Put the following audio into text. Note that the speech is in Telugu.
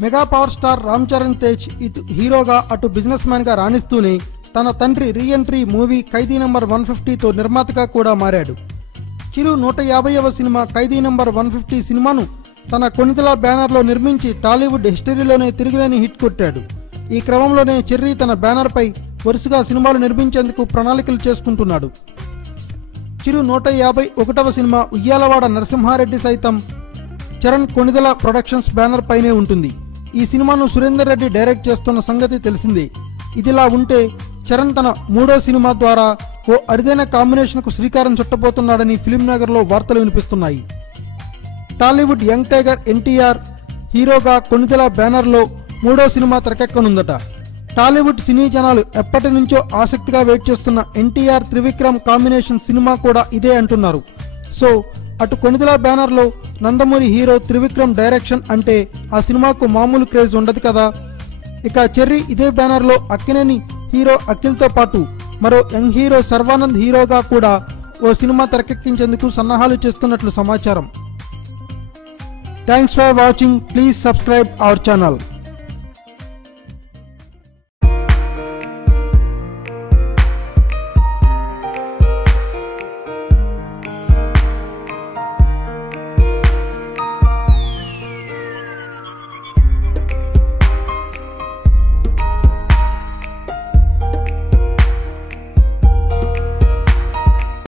Mega power star Ram Charan Tej ఇటు హీరోగా అటు బిజినెస్ మ్యాన్ గా రాణిస్తూనే తన తండ్రి రీఎంట్రీ మూవీ ఖైదీ నంబర్ 150తో నిర్మాతగా కూడా మారాడు. చిరు 150వ సినిమా ఖైదీ నంబర్ 150 సినిమాను తన కొణిదెల బ్యానర్లో నిర్మించి టాలీవుడ్ హిస్టరీలోనే తిరిగిలేని హిట్ కొట్టాడు. ఈ క్రమంలోనే చెర్రీ తన బ్యానర్పై వరుసగా సినిమాలు నిర్మించేందుకు ప్రణాళికలు చేసుకుంటున్నాడు. చిరు 151వ సినిమా ఉయ్యాలవాడ నరసింహారెడ్డి సైతం చరణ్ కొణిదెల ప్రొడక్షన్స్ బ్యానర్ పైనే ఉంటుంది. ఈ సినిమాను సురేందర్ రెడ్డి డైరెక్ట్ చేస్తున్న సంగతి తెలిసిందే. ఇదిలా ఉంటే చరణ్ తన 3వ సినిమా ద్వారా ఓ అరుదైన కాంబినేషన్కు శ్రీకారం చుట్టబోతున్నాడని ఫిలిం నగర్లో వార్తలు వినిపిస్తున్నాయి. టాలీవుడ్ యంగ్ టైగర్ ఎన్టీఆర్ హీరోగా కొణిదెల బ్యానర్లో 3వ సినిమా తెరకెక్కనుందట. టాలీవుడ్ సినీ జనాలు ఎప్పటి నుంచో ఆసక్తిగా వెయిట్ చేస్తున్న ఎన్టీఆర్ త్రివిక్రమ్ కాంబినేషన్ సినిమా కూడా ఇదే అంటున్నారు. సో అటు కొణిదెల బ్యానర్లో నందమూరి హీరో త్రివిక్రమ్ డైరెక్షన్ అంటే ఆ సినిమాకు మామూలు క్రేజ్ ఉండదు కదా. ఇక చెర్రీ ఇదే బ్యానర్లో అక్కినేని హీరో అఖిల్తో పాటు మరో యంగ్ హీరో సర్వానంద్ హీరోగా కూడా ఓ సినిమా తెరకెక్కించేందుకు సన్నాహాలు చేస్తున్నట్లు సమాచారం. Thanks for watching. Please subscribe our channel.